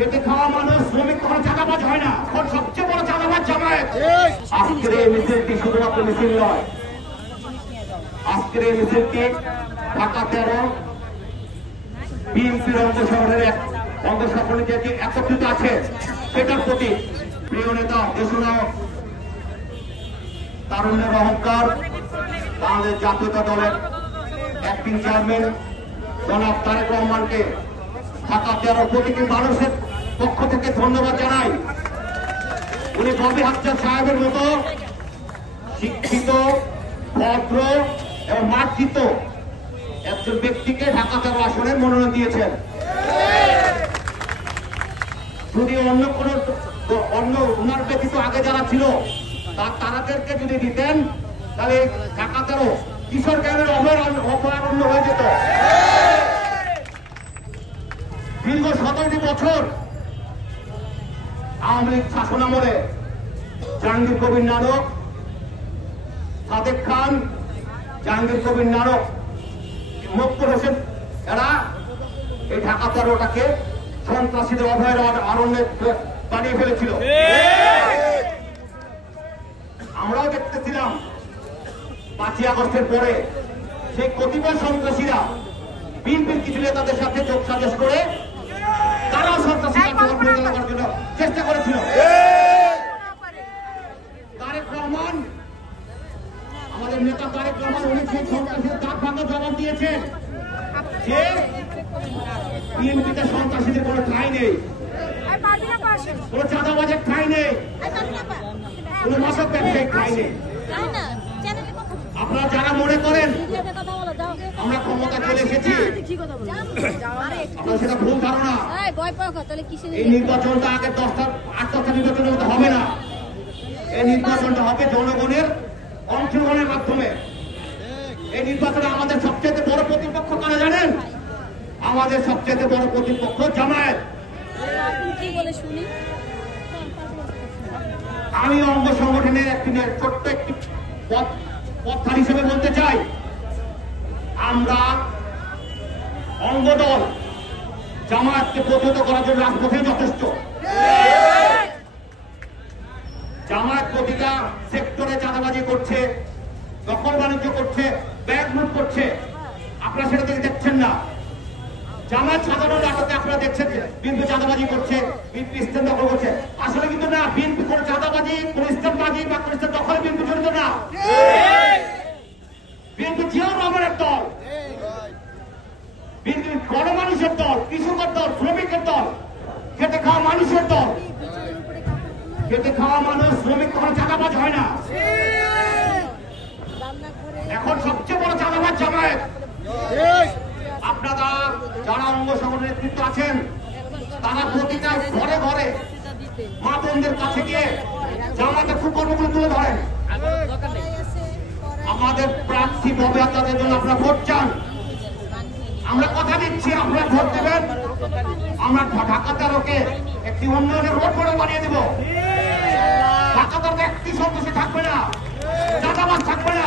খেতে খাওয়া মানুষ শ্রমিক কখনো চাঁদাবাজ হয় না। এখন সবচেয়ে বড় চাঁদাবাজ জামায়াত। আজকের এই মিছিলটি শুধুমাত্র মিছিল নয়, আজকের এই মিছিলটি ঢাকা 13 বিএনপির অঙ্গসংগঠন যে একত্রিত আছে সেটার প্রতি। প্রিয় নেতা, দেশনায়ক, তারুণ্যের অহংকার, বাংলাদেশ জাতীয়তা দলের অ্যাক্টিং চেয়ারম্যান জনাব তারেক রহমানকে ঢাকা 13 প্রতিটি মানুষের পক্ষ থেকে ধন্যবাদ জানাই। উনি ববি হাফজার সাহেবের মতো শিক্ষিত, ভদ্র এবং মার্জিত একজন ব্যক্তিকে ঢাকা 13 আসনের মনোনয়ন দিয়েছেন। যদি অন্য উনার ব্যতীত আগে যারা ছিল তাদেরকে যদি দিতেন তাহলে ঢাকা 13 কিশোর গ্রামের অভয়ারণ্য হয়ে যেত। দীর্ঘ 17টি বছর আওয়ামী লীগ শাসন আমলে জাহাঙ্গীর কবির নানক, সাদেক খান, জাহাঙ্গীর কবির নানক, মকবুল হোসেন এরা এই ঢাকা 13টাকে সন্ত্রাসীদের অভয়ারণ্যে বানিয়ে ফেলেছিল। আমরাও দেখতেছিলাম 5ই আগস্টের পরে সেই কতিপয় সন্ত্রাসীরা বিএনপির কিছু নেতাদের সাথে যোগ সাজস করে তারাও সন্ত্রাসী কার্যক্রম পরিচালনা করার জন্য চেষ্টা করেছিল। তারেক রহমান, আমাদের নেতা তারেক রহমান, উনি সেই সন্ত্রাসীদের দাঁত ভাঙা জবাব দিয়েছেন যে বিএনপিতে সন্ত্রাসীদের কোনো ঠাঁই নেই, কোনো চাঁদাবাজের ঠাঁই নেই, কোনো মাসক ব্যবসায়িক ঠাঁই নেই। আপনারা যারা মনে করেন আমরা ক্ষমতা চলে এসেছি, আপনার সেটা ভুল ধারণা। এই নির্বাচনটা আগে 8-10টা নির্বাচনের মতো হবে না। এই নির্বাচনটা হবে জনগণের অংশগ্রহণের মাধ্যমে। এই নির্বাচনে আমাদের সবচেয়ে বড় প্রতিপক্ষ কারা জানেন? আমাদের সবচেয়ে বড় প্রতিপক্ষ জামায়াত। আমি অঙ্গ সংগঠনের ছোট্ট একটি পথ হিসেবে বলতে চাই, আমরা অঙ্গদল জামায়াতকে প্রতিহত করার জন্য রাজপথে যথেষ্ট। জামায়াত প্রতিটা সেক্টরে চাঁদাবাজি করছে, দখল বাণিজ্য করছে, ব্যাংক লুট করছে, আপনারা সেটা থেকে দেখছেন না। জামায়াত সাধারণ নাটকে আপনারা দেখছেন বিএনপি চাঁদাবাজি করছে, বিএনপি স্থান দখল করছে। আসলে কিন্তু না, বিএনপি কোন চাঁদাবাজি, কোন স্থানবাজি বা কোন স্থান দখলে বিএনপি জড়িত না। বিএনপি জিয়াউর রহমানের দল, বিএনপি গণমানুষের দল, কৃষকের দল, শ্রমিকের দল, খেটে খাওয়া মানুষের দল। খেটে খাওয়া মানুষ, শ্রমিক কখনো চাঁদাবাজ হয় না। এখন সবচেয়ে বড় চাঁদাবাজ জামায়াত। আপনারা যারা অঙ্গ সংগঠনের নেতৃত্ব আছেন তারা প্রতিটা ঘরে ঘরে মা বোনদের কাছে গিয়ে জামায়াতের কুকর্মগুলো তুলে ধরেন। আমাদের প্রার্থী ববি হাফজারের জন্য আপনারা ভোট চান। আমরা কথা দিচ্ছি, আপনারা ভোট দেবেন। আমরা ঢাকা 13কে একটি উন্নয়নের রোড মডেল বানিয়ে দেব। ঢাকা 13 একটি সন্ত্রাসী থাকবে না, চাঁদাবাজ থাকবে না।